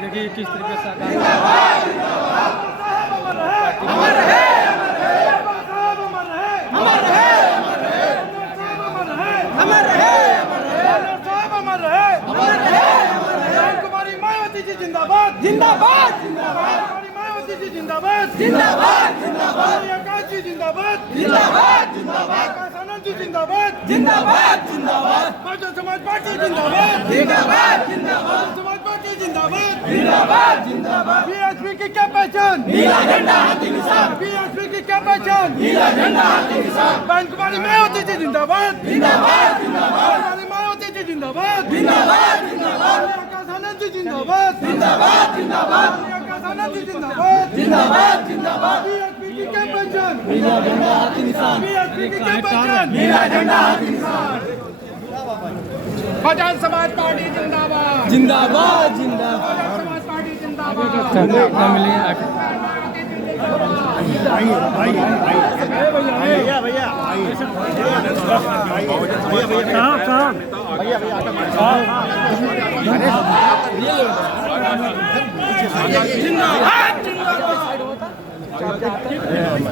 देखिए किस तरीके से जिंदाबाद जिंदाबाद जिंदाबाद मायावती जी जिंदाबाद जिंदाबाद जिंदाबाद जी जिंदाबाद जिंदाबाद जिंदाबाद आनंद जी जिंदाबाद जिंदाबाद जिंदाबाद बहुजन समाज पार्टी जिंदाबाद जिंदाबाद जिंदाबाद समाज पार्टी जिंदाबाद जिंदाबाद जिंदाबाद बीएसपी की क्या पहचान नीला झंडा हाथी निशान बीएसपी की क्या पहचान नीला झंडा हाथी निशान बहन कुमारी मायावती जी जिंदाबाद जिंदाबाद जिंदाबाद मायावती जी जिंदाबाद जिंदाबाद जिंदाबाद आनंद जी जिंदाबाद जिंदाबाद जिंदाबाद आनंद जी जिंदाबाद जिंदाबाद जिंदाबाद बीएसपी की क्या पहचान नीला झंडा हाथी निशान बीएसपी की क्या पहचान नीला झंडा हाथी निशान बहुजन समाज पार्टी जिंदाबाद जिंदाबाद जिंदाबाद बहुजन समाज पार्टी जिंदाबाद भैया भैया कहाँ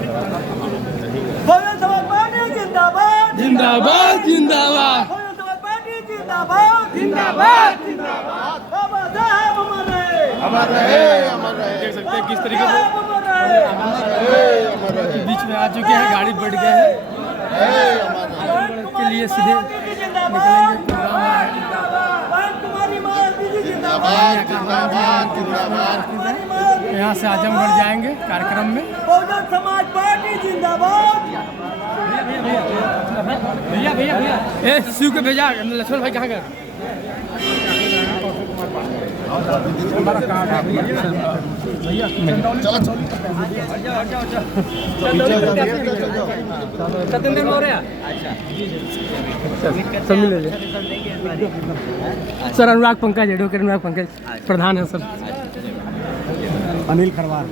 बहुजन समाज पार्टी जिंदाबाद जिंदाबाद जिंदाबाद बहुजन समाज पार्टी जिंदाबाद जिंदाबाद जिंदाबाद बाबा साहब अमर रहे देख सकते हैं किस तरीके से बीच में आ चुके हैं, गाड़ी बढ़ गए हैं के लिए सीधे यहाँ से आजमगढ़ जाएंगे कार्यक्रम में। बहुजन समाज पार्टी जिंदाबाद भैया भैया भैया ए शिव के भेजा लक्ष्मण भाई कहाँ गए? सत्येंद्र मौर्य सब मिले सर। अनुराग पंकज एडवोकेट अनुराग पंकज प्रधान है सर। अनिल खरवार